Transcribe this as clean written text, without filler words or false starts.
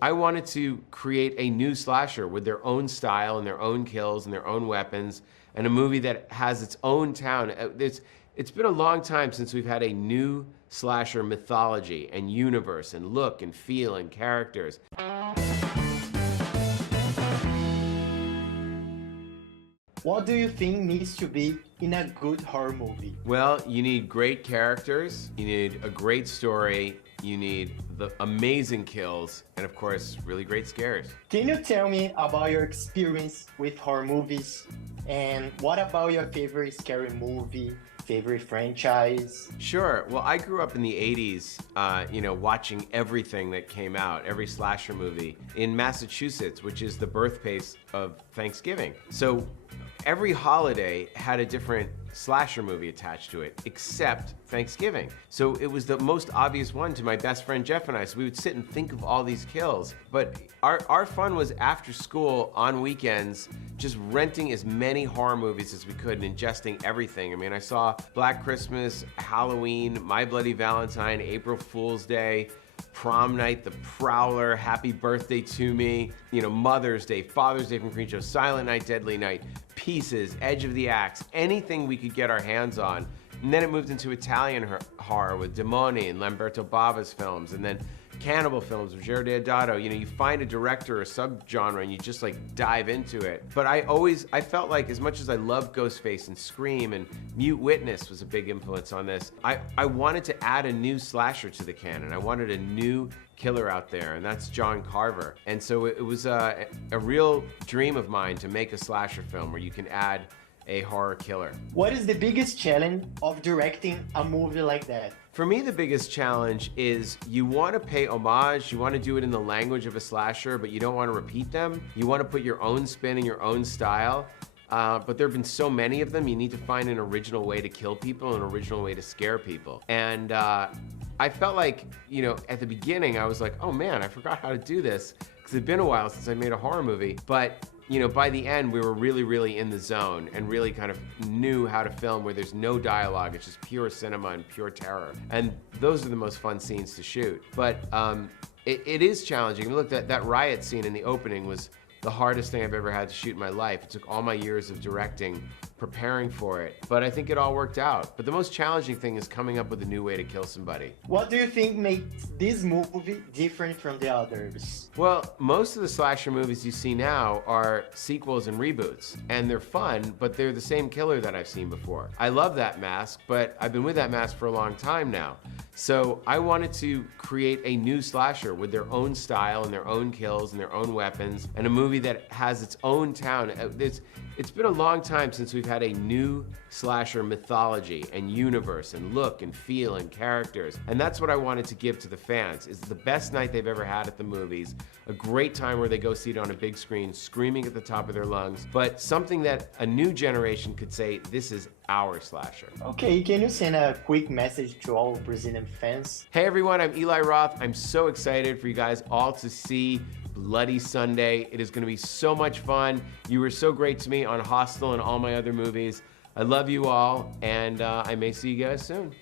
I wanted to create a new slasher with their own style and their own kills and their own weapons, and a movie that has its own town. It's been a long time since we've had a new slasher mythology and universe and look and feel and characters. What do you think needs to be in a good horror movie? Well, you need great characters, you need a great story, you need the amazing kills, and of course, really great scares. Can you tell me about your experience with horror movies? And what about your favorite scary movie, favorite franchise? Sure. Well, I grew up in the 80s, watching everything that came out, every slasher movie in Massachusetts, which is the birthplace of Thanksgiving. So every holiday had a different slasher movie attached to it, except Thanksgiving. So it was the most obvious one to my best friend Jeff and I. So we would sit and think of all these kills. But our fun was after school on weekends, just renting as many horror movies as we could and ingesting everything. I mean, I saw Black Christmas, Halloween, My Bloody Valentine, April Fool's Day, Prom Night, The Prowler, Happy Birthday to Me, Mother's Day, Father's Day from Creenshow, Silent Night, Deadly Night, Pieces, Edge of the Axe, anything we could get our hands on. And then it moved into Italian horror with Demoni and Lamberto Bava's films, and then cannibal films with Gerardo Deodato. You find a director or subgenre and you just dive into it. But I felt like as much as I loved Ghostface and Scream, and Mute Witness was a big influence on this, I wanted to add a new slasher to the canon. I wanted a new killer out there, and that's John Carver. And so it was a real dream of mine to make a slasher film where you can add a horror killer. What is the biggest challenge of directing a movie like that? For me, the biggest challenge is you want to pay homage, you want to do it in the language of a slasher, but you don't want to repeat them. You want to put your own spin and your own style. But there have been so many of them, you need to find an original way to kill people, an original way to scare people. And I felt like, at the beginning, I was like, oh man, I forgot how to do this, because it's been a while since I made a horror movie. But by the end, we were really, really in the zone and really kind of knew how to film where there's no dialogue, it's just pure cinema and pure terror. And those are the most fun scenes to shoot. But it is challenging. Look, that riot scene in the opening was the hardest thing I've ever had to shoot in my life. It took all my years of directing, preparing for it, but I think it all worked out. But the most challenging thing is coming up with a new way to kill somebody. What do you think makes this movie different from the others? Well, most of the slasher movies you see now are sequels and reboots, and they're fun, but they're the same killer that I've seen before. I love that mask, but I've been with that mask for a long time now. So I wanted to create a new slasher with their own style and their own kills and their own weapons, and a movie that has its own town. It's been a long time since we've had a new slasher mythology and universe and look and feel and characters. And that's what I wanted to give to the fans, is the best night they've ever had at the movies, a great time where they go see it on a big screen, screaming at the top of their lungs, but something that a new generation could say, this is our slasher. Okay, can you send a quick message to all Brazilian fans? Hey everyone, I'm Eli Roth. I'm so excited for you guys all to see Bloody Sunday. It is going to be so much fun. You were so great to me on Hostel and all my other movies. I love you all, and I may see you guys soon.